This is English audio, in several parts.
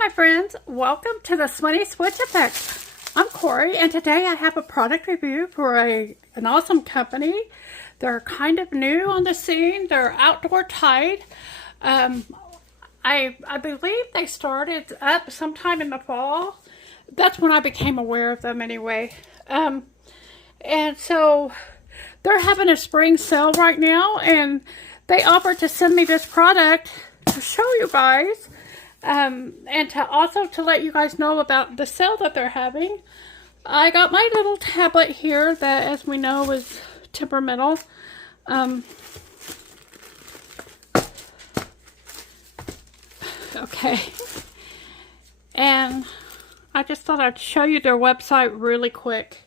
my friends, welcome to the Sweaty Switch Effect. I'm Corey, and today I have a product review for an awesome company. They're kind of new on the scene. They're outdoor tide. I believe they started up sometime in the fall. That's when I became aware of them anyway. And so they're having a spring sale right now, and they offered to send me this product to show you guys. And to also to let you guys know about the sale that they're having. I got my little tablet here that, as we know, is temperamental. Okay. And I just thought I'd show you their website really quick.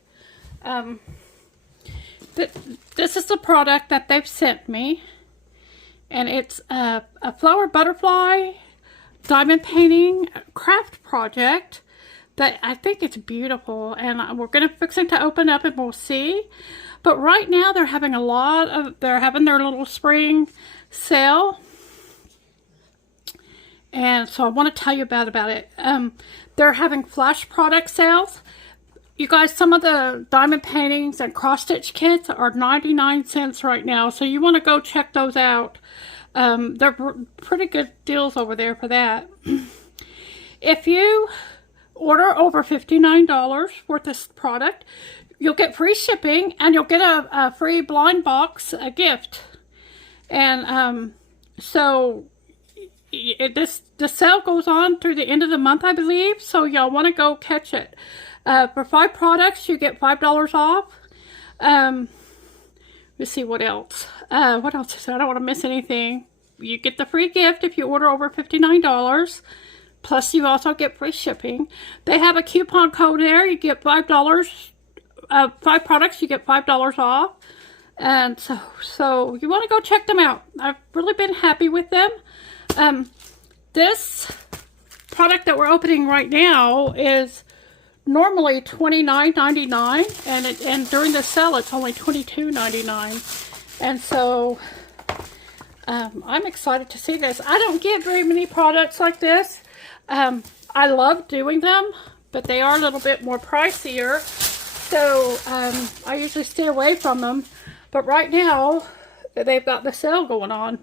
This is the product that they've sent me. And it's a flower butterfly diamond painting craft project that I think it's beautiful, and we're fixing to open up and we'll see. But right now they're having they're having their little spring sale, and so I want to tell you about it. They're having flash product sales. You guys, some of the diamond paintings and cross stitch kits are 99 cents right now, so you want to go check those out. They're pretty good deals over there for that. If you order over $59 worth of product, you'll get free shipping, and you'll get a free blind box, a gift. And so the sale goes on through the end of the month, I believe, so y'all want to go catch it. For 5 products, you get $5 off. Let's see what else. What else is there? I don't want to miss anything. You get the free gift if you order over $59. Plus, you also get free shipping. They have a coupon code there. You get $5. 5 products, you get $5 off. And so you want to go check them out. I've really been happy with them. This product that we're opening right now is normally $29.99, and during the sale it's only $22.99, and so I'm excited to see this. I don't get very many products like this. I love doing them, but they are a little bit more pricier, so I usually stay away from them. But right now they've got the sale going on,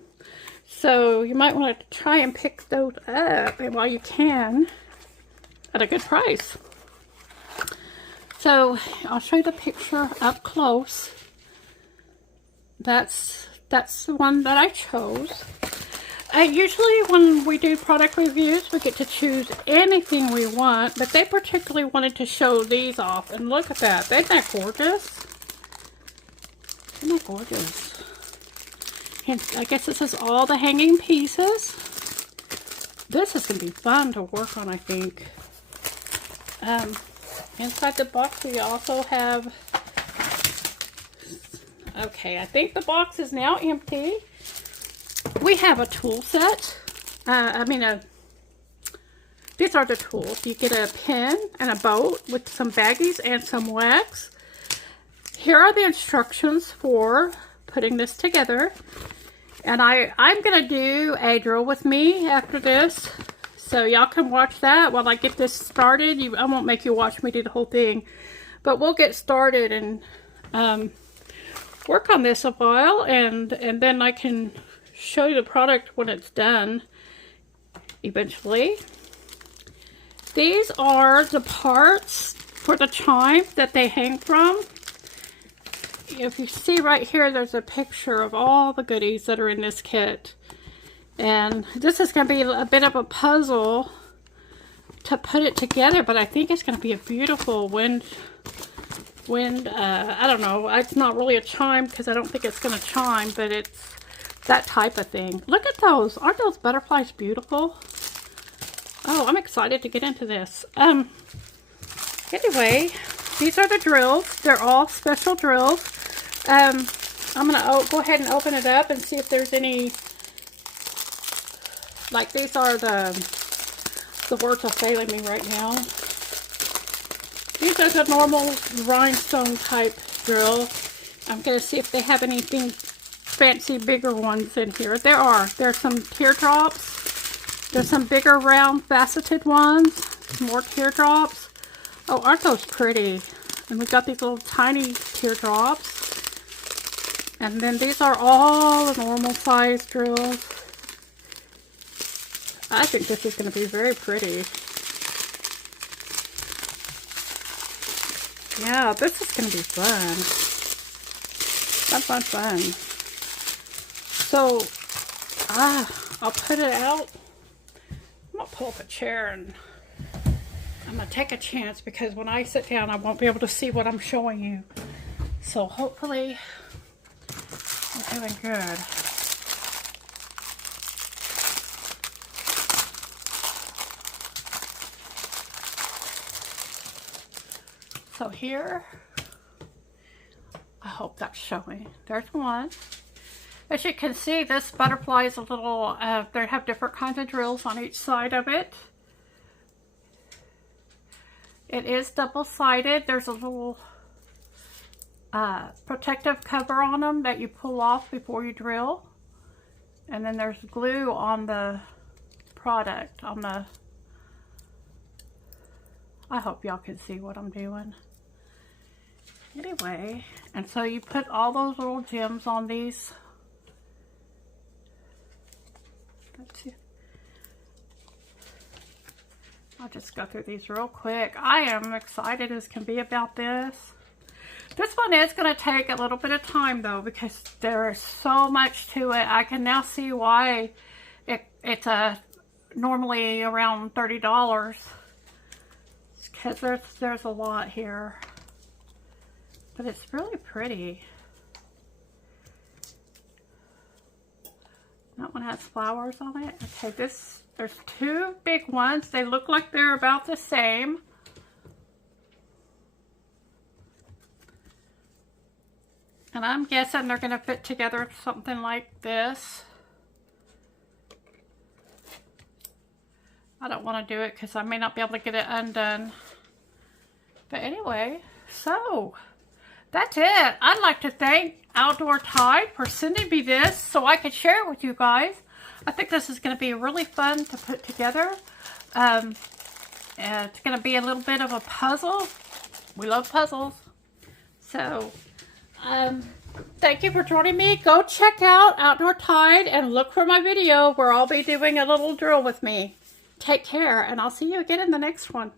so you might want to try and pick those up while you can at a good price. So I'll show you the picture up close. That's the one that I chose. Usually when we do product reviews, we get to choose anything we want, but they particularly wanted to show these off. And look at that. Isn't that gorgeous? Isn't that gorgeous? And I guess this is all the hanging pieces. This is going to be fun to work on, I think. Inside the box we also have, okay, I think the box is now empty. We have a tool set. These are the tools. You get a pen and a boat with some baggies and some wax. Here are the instructions for putting this together. And I'm going to do a drill with me after this. So y'all can watch that while I get this started. I won't make you watch me do the whole thing. But we'll get started and work on this a while. And then I can show you the product when it's done eventually. These are the parts for the chime that they hang from. If you see right here, there's a picture of all the goodies that are in this kit. And this is going to be a bit of a puzzle to put it together, but I think it's going to be a beautiful wind, I don't know, it's not really a chime because I don't think it's going to chime, but it's that type of thing. Look at those. Aren't those butterflies beautiful? Oh, I'm excited to get into this. Anyway, these are the drills. They're all special drills. I'm going to go ahead and open it up and see if there's any. Like, these are the words are failing me right now. These are the normal rhinestone type drill. I'm going to see if they have anything fancy bigger ones in here. There's some teardrops. There's some bigger round faceted ones. More teardrops. Oh, aren't those pretty? And we got these little tiny teardrops. And then these are all the normal size drills. I think this is going to be very pretty. Yeah, this is going to be fun. Fun, fun, fun. So, I'll put it out. I'm going to pull up a chair and I'm going to take a chance because when I sit down, I won't be able to see what I'm showing you. So, hopefully, we're doing good. So here, I hope that's showing. There's one. As you can see, this butterfly is a little, they have different kinds of drills on each side of it. It is double-sided. There's a little protective cover on them that you pull off before you drill. And then there's glue on the product, on the, I hope y'all can see what I'm doing. Anyway, and so you put all those little gems on these. Let's see. I'll just go through these real quick. I am excited as can be about this. This one is going to take a little bit of time though because there is so much to it. I can now see why it's normally around $30 because there's a lot here. But it's really pretty. That one has flowers on it. Okay, there's two big ones. They look like they're about the same. And I'm guessing they're going to fit together something like this. I don't want to do it because I may not be able to get it undone. But anyway, so that's it. I'd like to thank Outdoor Tide for sending me this so I could share it with you guys. I think this is going to be really fun to put together. And it's going to be a little bit of a puzzle. We love puzzles. So, thank you for joining me. Go check out Outdoor Tide and look for my video where I'll be doing a little drill with me. Take care, and I'll see you again in the next one.